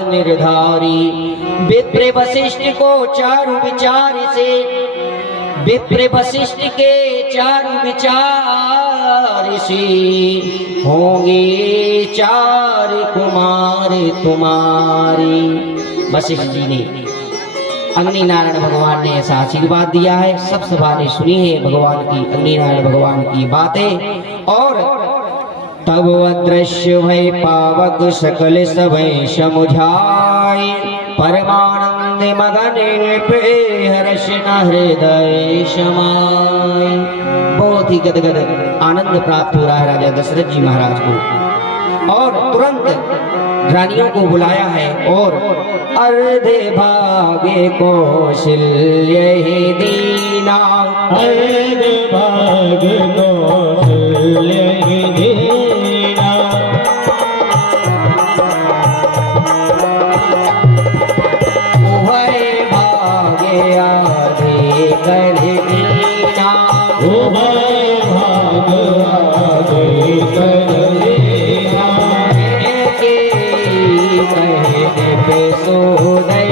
निर्धारी। विप्र वशिष्ठ को चारु विचार से, विप्र वशिष्ठ के चारु विचार ऋषि होंगे 4 कुमार तुम्हारे। वशिष्ठ जी ने अग्नि नारायण भगवान ने ऐसा आशीर्वाद दिया है। सब सभा ने सुनी है भगवान की, अग्नि नारायण भगवान की बातें। और तब अदृश्य भय पावक सकल सभय समुझाई, परमानंद मगन पे हर्ष न हृदय समाई। बहुत ही गदगद आनंद प्राप्त हो रहा है राजा दशरथ जी महाराज को। और तुरंत रानियों को बुलाया है और अर्धे भागे कौशल्य दीना, अर्धे भाग कौशल्य दीना, उभय भागे आधे कर दीना, उभय भाग आगे कर दीना, कहने पे सोदय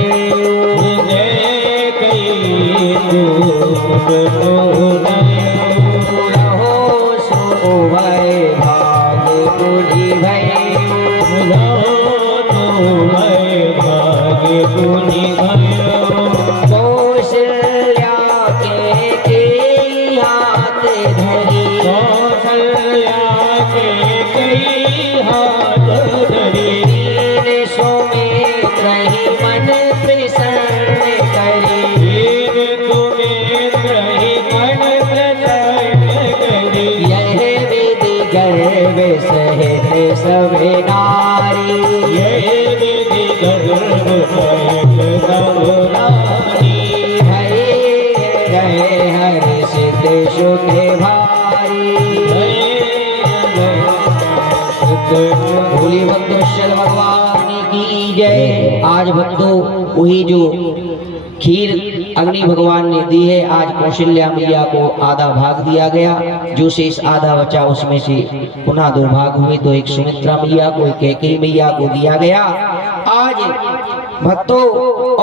जय कई तू रहो सो भय भाग बुढ़ी भय, भाग्य पुनि भयो, कौशल्या के हाथ धरी, कौशल्या के कई हाथ धरी, दीन सुमित्र ही मन प्रसन्न करी, दीन सुमित्र ही मन प्रसन्न करी, यह विधि गर्भ सहित सब नारी, यह विधि गर्भ सहित सब नारी, भय गए हर्षित सुख भारी। भोले भक्तवत्सल भगवान की जय। आज भक्तों वही जो खीर अग्नि भगवान ने दी है, आज कौशल्या मैया को आधा भाग दिया गया। जो शेष आधा बचा उसमें से पुनः 2 भाग हुए, तो एक सुमित्रा मैया को, एक कैकेयी मैया को दिया गया आज भक्तों।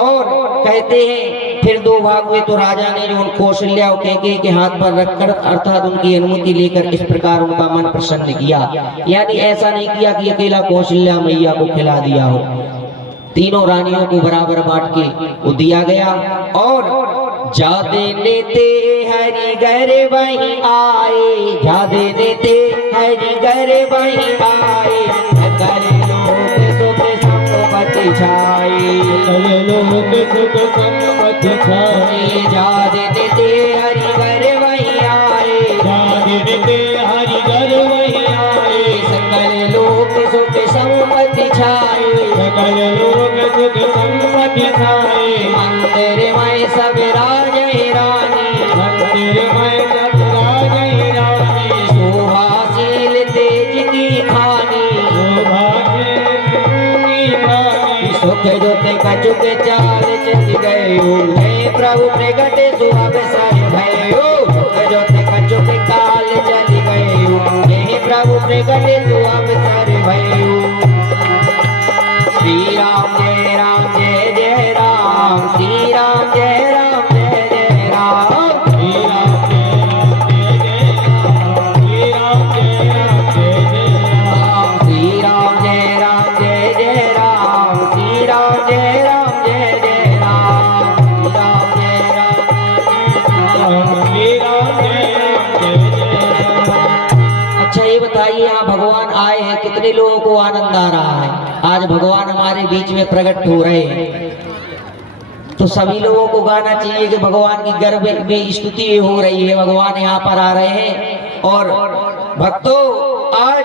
और कहते हैं फिर 2 भाग हुए तो राजा ने जो उन कौशल्या और कैकेयी के हाथ पर रखकर अर्थात उनकी अनुमति लेकर इस प्रकार उनका मन प्रसन्न किया। यानी ऐसा नहीं किया कि अकेला कौशल्या मैया को खिला दिया हो, तीनों रानियों को बराबर बांट के वो दिया गया। और जादे नेते हरि घर वहीं आए, जादे नेते हरि घर वहीं आए, कर लोग सुख संपत्ति छाए, लोक सुख संपत्ति छाए, जादे नेते हरि घर वहीं आए, जागृते हरि घर वही आए, सकल लोक सुख संपत्ति छाए, सकल लोक सुख संपत्ति छाए, मंदिर में सब राज रानी, मंदिर में सब राज रानी, शोभाशील तेज की खानी, शोभा के सुनी रानी, सुख जोत कचुक चाल चल गयो, हे प्रभु प्रगट सुअब सर भयो, सुख जोत कचुक काल चल गयो, हे प्रभु प्रगट सुअब सर भयो। श्री राम जय राम जय जय राम, श्री राम जय राम जय जय राम, श्री राम जय राम जय जय राम, श्री राम जय राम जय जय राम, श्री राम जय राम जय जय राम, श्री राम जय राम जय जय राम, श्री राम जय राम श्री राम जय राम जय जय राम। अच्छा ये बताइए यहाँ भगवान आए हैं, कितने लोगों को आनंद आ रहा है? आज भगवान हमारे बीच में प्रकट हो रहे हैं, तो सभी लोगों को गाना चाहिए कि भगवान की गर्भ में स्तुति हो रही है, भगवान यहाँ पर आ रहे हैं। और भक्तों आज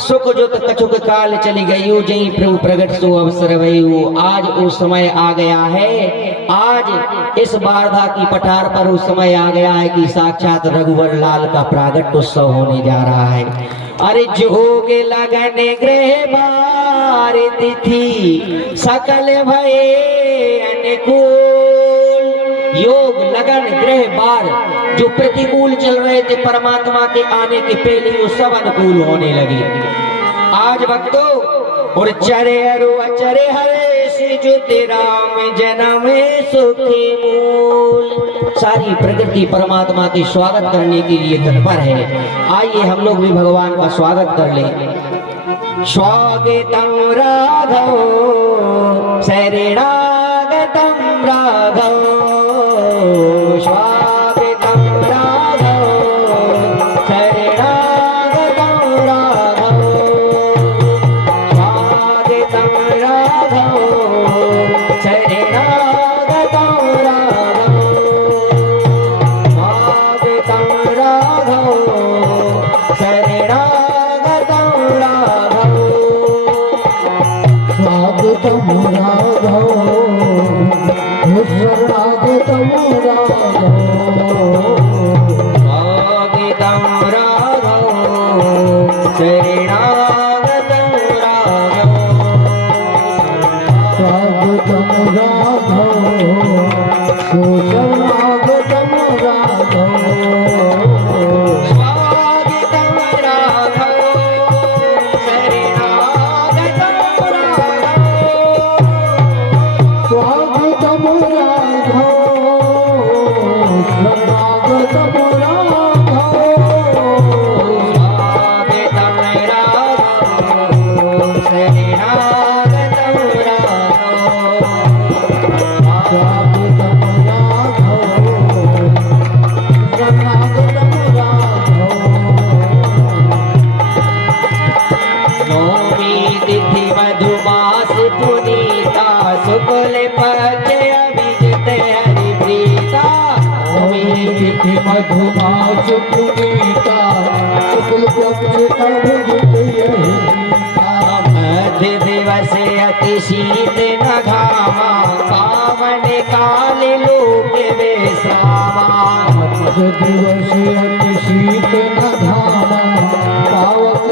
सुख जो कछुक काल चली गई हो, जही प्रभु प्रगट सो अवसर भई हो। आज वो समय आ गया है, आज इस वार्धा की पठार पर उस समय आ गया है कि साक्षात रघुवर लाल का प्रागट उत्सव होने जा रहा है। अरे जोग लगन ग्रह बार तिथि सकल भये अनुकूल, योग लगन ग्रह बार जो प्रतिकूल चल रहे थे परमात्मा के आने के पहले वो सब अनुकूल होने लगे। आज भक्तों और चरे अरु अचरे हरे जो तेरा में जन्म सुखी मूल। सारी प्रकृति परमात्मा के स्वागत करने के लिए तत्पर है। आइए हम लोग भी भगवान का स्वागत कर ले। स्वागतम राघव शरणागतम राघव, स्वागतम राघव शरणागतम राघव, स्वागतम राघव शरणागतम राघव, स्वागतम राघव शरणागतम राघव, स्वागतम राघव शरणागतम राघव, स्वागतम राघव शरणागतम राघव, स्वागतम राघव शरणागतम राघव, स्वागतम राघव शरणागतम राघव, स्वागतम राघव शरणागतम राघव, स्वागतम राघव शरणागतम राघव। नौमी तिथि मधुमास पुनीता, शुक्ल पक्ष अभिजित हरि प्रीता। नौमी तिथि मधुमास पुनीता शुक्ल पक्ष अभिजित हरि प्रीता, मध्य दिवस अति शीत न घामा, पावन काल लोक विश्रामा। दिवस अति शीत न घामा, पावन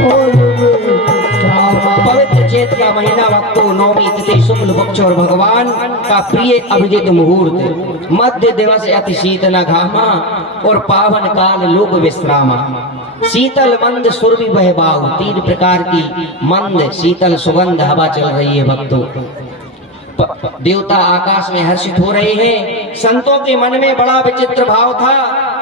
काल विश्रामा। पवित्र चैत्र का महीना वक्तो नौमी तिथि शुक्ल पक्ष और भगवान का प्रिय अभिजित मुहूर्त, मध्य दिवस अति शीत न घामा और पावन काल लोक विश्रामा। शीतल मंद सुरभि बह बाहु, तीन प्रकार की मंद शीतल सुगंध हवा चल रही है भक्तों। देवता आकाश में हर्षित हो रहे हैं। संतों के मन में बड़ा विचित्र भाव था,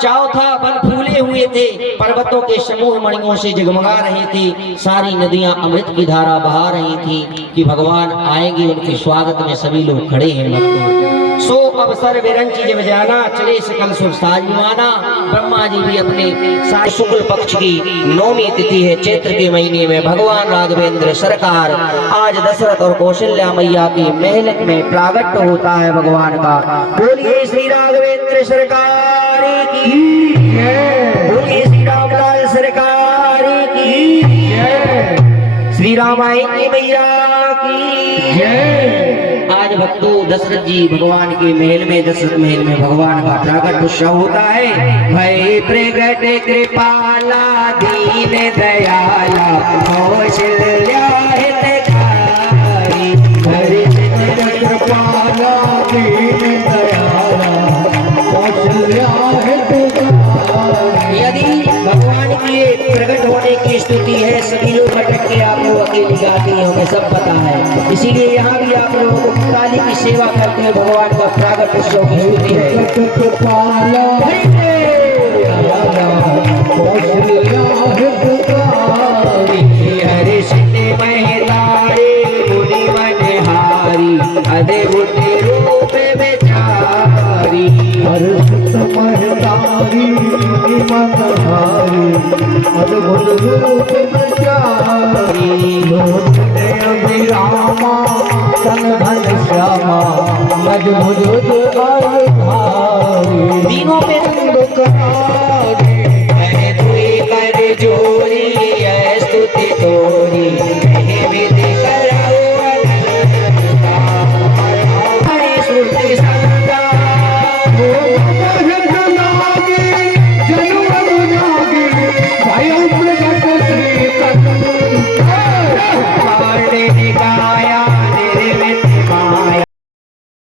चाव था, बल फूले हुए थे, पर्वतों के समूह मणियों से जगमगा रहे थे, सारी नदियां अमृत की धारा बहा रही थी कि भगवान आएंगे। उनके स्वागत में सभी लोग खड़े हैं भक्तों। सो अवसर विरंची जब जाना, चले सकल सुर साजमाना। ब्रह्मा जी भी अपने शुक्ल पक्ष की नौमी तिथि है, चैत्र के महीने में भगवान राघवेंद्र सरकार आज दशरथ और कौशल्या मैया की महल में प्रागट्य होता है भगवान का। बोलिए श्री राघवेंद्र सरकार की, बोलिए श्री रामलाल सरकार की, श्री रामायणी मैया की। आज भक्तों दशरथ जी भगवान के महल में, दशरथ महल में भगवान का प्रागट उत्सव होता है। भय प्रगट कृपाला दीन दयाला, कौशल्या हितकारी। भय कृपाला दीन दयाला, कौशल्या हितकारी। यदि भगवान की प्रकट होने की स्तुति है, सभी लोग अटक के आप लोग अकेली गाती हैं, हमें सब पता है। इसीलिए यहाँ भी आप लोगों को काली की सेवा करते हुए भगवान का प्रागट उत्सव की स्तुति है। कृपाला कौशल्या हितकारी, हर्षित महतारे मुनि मनहारी, अद्भुत रूप विचारी। हर्षित महतारी मनहारी, अद्भुत रूप विचारी। लोचने अभिरामा तन घन श्यामा, मजभुज आधारी। तीनों पे दुख हारे, दुई कर जोरी